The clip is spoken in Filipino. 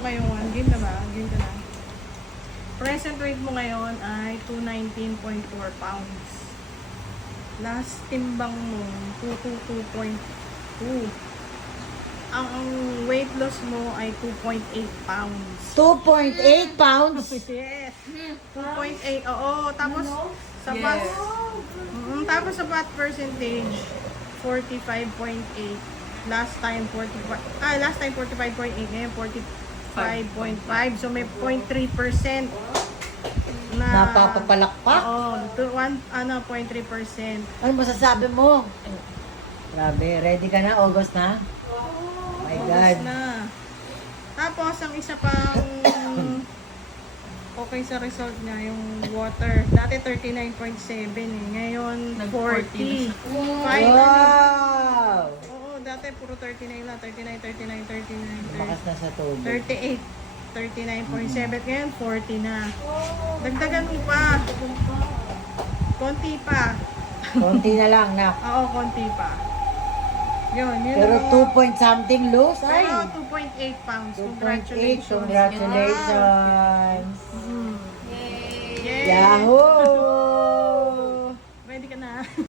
mo ngayon, game na ba? Game ka na. Present weight mo ngayon ay 219.4 pounds. Last timbang mo, 222.2. Ang weight loss mo ay 2.8 pounds. 2.8 pounds? Yes. 2.8. Oo. Tapos, sa fat, tapos sa fat percentage, 45.8. Last time 45.8, ngayon 45.5. So may 0.3% na Napapapalakpak? Oo, 0.3%. Ano masasabi mo? Grabe, ready ka na? August na? My God. August na. Tapos ang isa pang okay sa result niya, yung water. Dati 39.7 eh. Ngayon, 40. Wow! Oo, dati puro 39 lang. 39. Bakas na sa tubig. 38. 39.7. Ngayon, 40 na. Dagdagan mo pa. Konti pa. Konti na lang, nak. Oo, konti pa. Yun Pero ang 2 point something loose, ay. Pero 2.8 pounds. 2.8, Congratulations. congratulations. Yay! Yahoo!